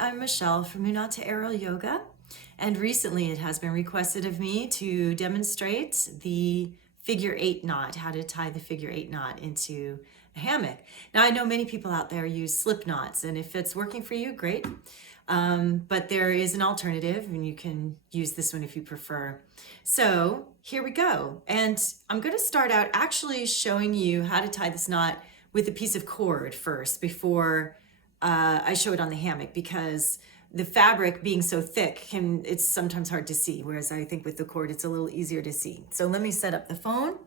I'm Michelle from Unata Aerial Yoga, and recently it has been requested of me to demonstrate the figure 8 knot, how to tie the figure 8 knot into a hammock. Now I know many people out there use slip knots, and if it's working for you, great. But there is an alternative, and you can use this one if you prefer. So here we go. And I'm going to start out actually showing you how to tie this knot with a piece of cord first before I show it on the hammock, because the fabric being so thick it's sometimes hard to see, whereas I think with the cord it's a little easier to see. So let me set up the phone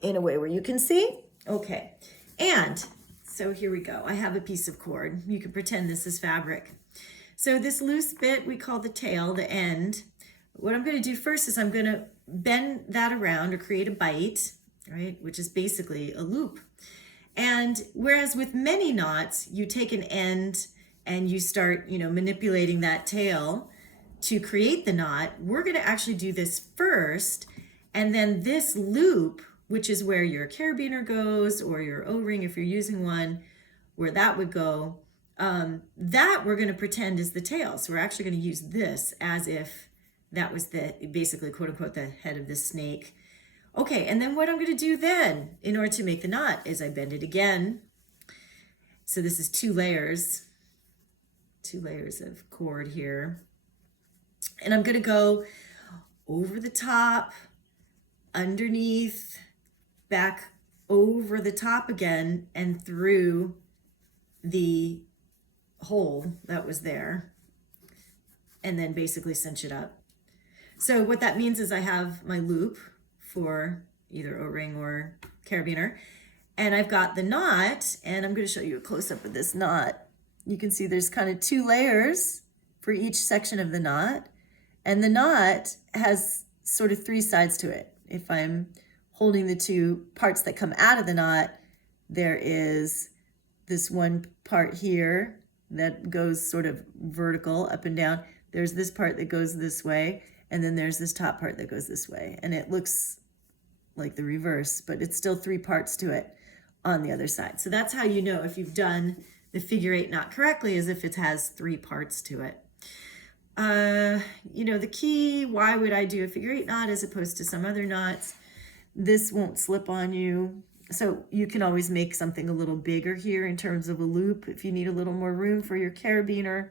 in a way where you can see. Okay, and so here we go. I have a piece of cord. You can pretend this is fabric. So this loose bit we call the tail, the end. What I'm going to do first is I'm going to bend that around or create a bite, right, which is basically a loop. And whereas with many knots, you take an end and you start, manipulating that tail to create the knot, we're going to actually do this first. And then this loop, which is where your carabiner goes, or your O-ring if you're using one, where that would go, that we're going to pretend is the tail. So we're actually going to use this as if that was basically quote unquote the head of the snake. Okay, and then what I'm going to do then in order to make the knot is I bend it again. So this is two layers of cord here. And I'm going to go over the top, underneath, back over the top again, and through the hole that was there, and then basically cinch it up. So what that means is I have my loop for either O-ring or carabiner, and I've got the knot, and I'm going to show you a close-up of this knot. You can see there's kind of two layers for each section of the knot, and the knot has sort of three sides to it. If I'm holding the two parts that come out of the knot, there is this one part here that goes sort of vertical up and down. There's this part that goes this way, and then there's this top part that goes this way. And it looks like the reverse, but it's still three parts to it on the other side. So that's how you know if you've done the figure 8 knot correctly, is if it has three parts to it. The key, why would I do a figure 8 knot as opposed to some other knots? This won't slip on you. So you can always make something a little bigger here in terms of a loop if you need a little more room for your carabiner.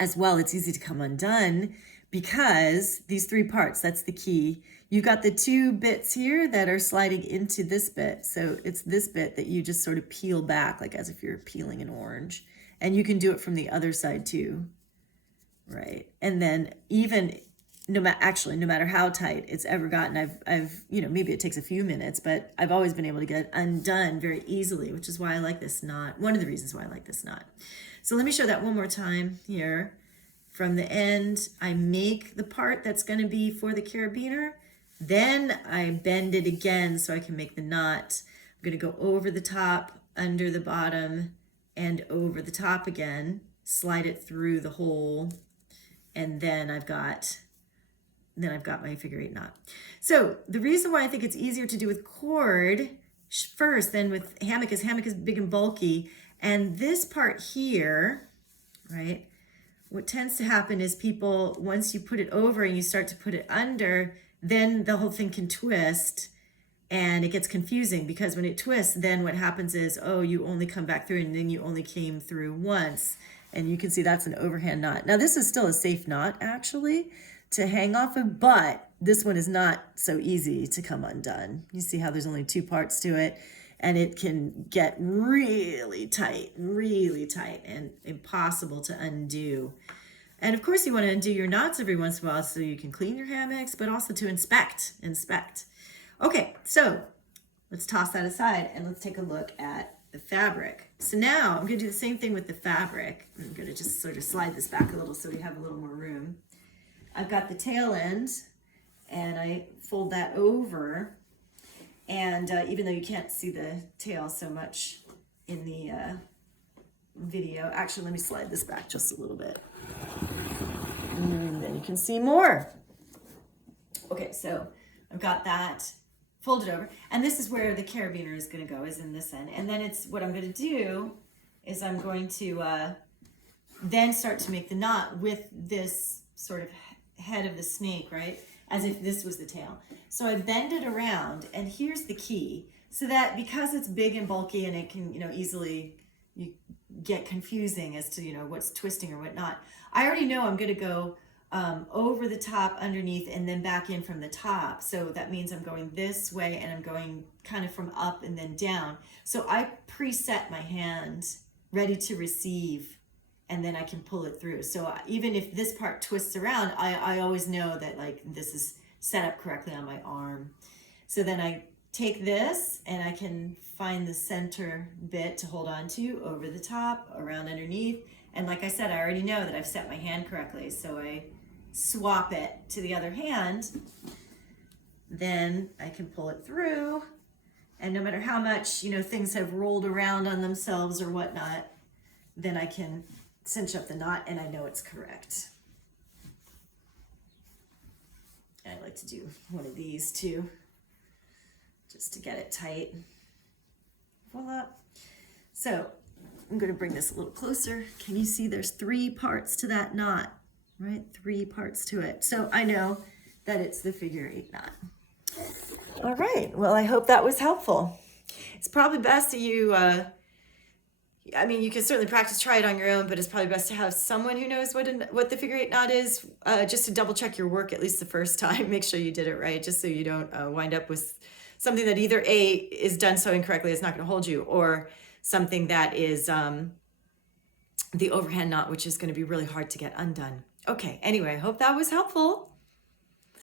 As well, it's easy to come undone because these three parts, that's the key. You've got the two bits here that are sliding into this bit. So it's this bit that you just sort of peel back, like as if you're peeling an orange. And you can do it from the other side too, right? And then even, no matter how tight it's ever gotten, I've maybe it takes a few minutes, but I've always been able to get it undone very easily, which is why I like this knot. One of the reasons why I like this knot. So let me show that one more time here. From the end, I make the part that's going to be for the carabiner. Then I bend it again so I can make the knot. I'm going to go over the top, under the bottom, and over the top again. Slide it through the hole, and then I've got my figure 8 knot. So the reason why I think it's easier to do with cord first than with hammock is big and bulky. And this part here, right, what tends to happen is people, once you put it over and you start to put it under, then the whole thing can twist and it gets confusing, because when it twists, then what happens is, oh, you only come back through and then you only came through once. And you can see that's an overhand knot. Now this is still a safe knot actually to hang off of, but this one is not so easy to come undone. You see how there's only two parts to it, and it can get really tight, and impossible to undo. And of course you want to undo your knots every once in a while so you can clean your hammocks, but also to inspect. Okay, so let's toss that aside and let's take a look at the fabric. So now I'm going to do the same thing with the fabric. I'm going to just sort of slide this back a little so we have a little more room. I've got the tail end, and I fold that over. And even though you can't see the tail so much in the video, actually, let me slide this back just a little bit. And then you can see more. Okay, so I've got that folded over. And this is where the carabiner is going to go, is in this end. And then it's what I'm going to do is I'm going to then start to make the knot with this sort of head of the snake, right? As if this was the tail. So I bend it around, and here's the key. So that because it's big and bulky and it can, easily get confusing as to, what's twisting or whatnot. I already know I'm going to go over the top, underneath, and then back in from the top. So that means I'm going this way and I'm going kind of from up and then down. So I preset my hand ready to receive, and then I can pull it through. So even if this part twists around, I always know that like this is set up correctly on my arm. So then I take this and I can find the center bit to hold on to over the top, around underneath. And like I said, I already know that I've set my hand correctly. So I swap it to the other hand, then I can pull it through. And no matter how much, things have rolled around on themselves or whatnot, then I can cinch up the knot and I know it's correct. I like to do one of these too, just to get it tight. Voila. So I'm going to bring this a little closer. Can you see there's 3 parts to that knot, right? 3 parts to it. So I know that it's the figure 8 knot. All right. Well, I hope that was helpful. It's probably best that you, you can certainly practice, try it on your own, but it's probably best to have someone who knows what the figure 8 knot is, just to double check your work at least the first time. Make sure you did it right, just so you don't wind up with something that either A, is done so incorrectly it's not going to hold you, or something that is the overhand knot, which is going to be really hard to get undone. Okay, anyway, I hope that was helpful.